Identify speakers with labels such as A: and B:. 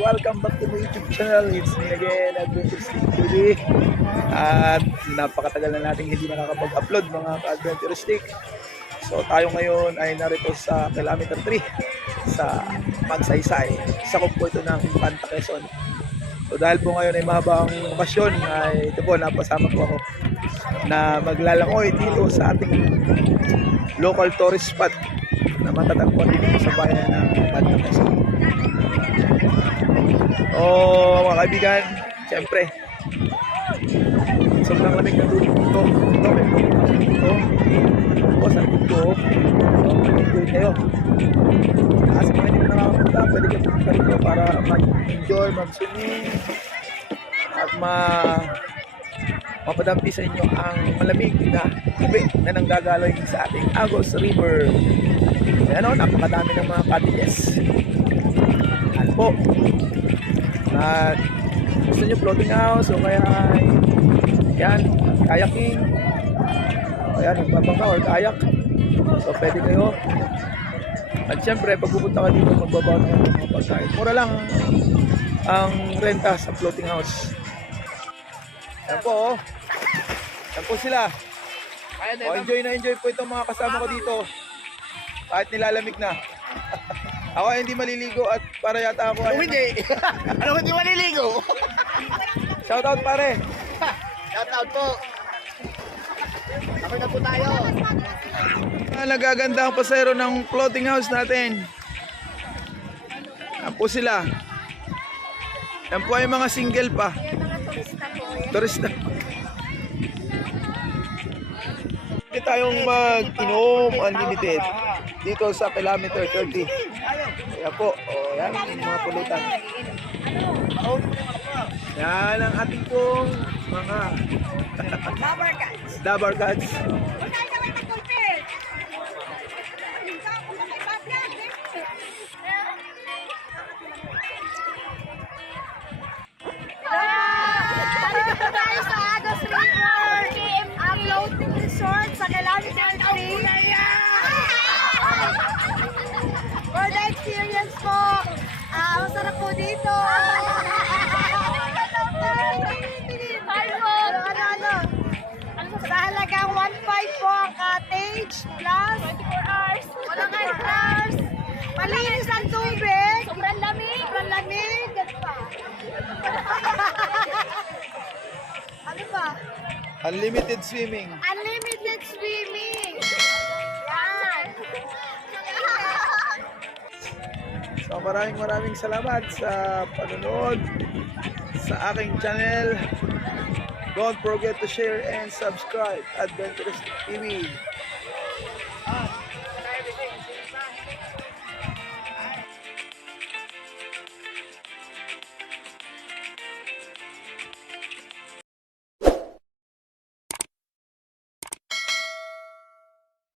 A: welcome back to my YouTube channel. It's me again, Adventure Stick TV. At napakatagal na natin hindi nakakapag-upload mga ka-Adventure Stick. So tayo ngayon ay narito sa kilometer 3 sa Magsaysay. Sa ito ng Panta Quezon. So dahil po ngayon ay mahabang okasyon ay ito po napasama po ako na maglalangoy dito sa ating local tourist spot na matatagpuan dito sa bayan ng Panta Quezon. Oh, mga kaibigan, siyempre. Sobrang lamig na dito. Ito, may mga dito. O, sa. Oh, enjoy kayo. Kasi kung hindi mo nakakapunta, pwede kayo pumunta dito para mag-enjoy, mag-swimming, at ma mapadampi sa inyo ang malamig na tubig na nanggagaloy sa ating Agos River. Ayan o, napakadami ng mga cottages. Po. At gusto nyo floating house o kaya ay yan, kayaking. O yan, magbabangka or kayak. So pwede kayo. At syempre pag pupunta ka dito magbabaw ng mga pagkain. Mura lang ang renta sa floating house. Yan po oh. yan po sila. O, enjoy na enjoy po itong mga kasama ko dito. Kahit nilalamig na ako ay hindi maliligo at para yata ako ay
B: Hindi. ano hindi maliligo?
A: shout out pare
B: Shout out po. Ako na po tayo.
A: Ah, nagaganda ang pasero ng floating house natin. Yan po sila. Yan po ay mga single pa. Turista. Pwede tayong mag-inom unlimited dito sa kilometer 30. Yan po. O, yan yung mga pulutan. Yan ang ating pong mga Dabar Cats. Nandito
C: masarap po dito. Sa halagang 1.5 po ang cottage plus
D: 24 hours.
C: Walang hours. Malinis ang tubig.
D: Sobrang lamig.
C: Sobrang lamig. Ano pa? ano ba?
A: Unlimited swimming. Maraming maraming salamat sa panonood sa aking channel. Don't forget to share and subscribe Adventurous TV.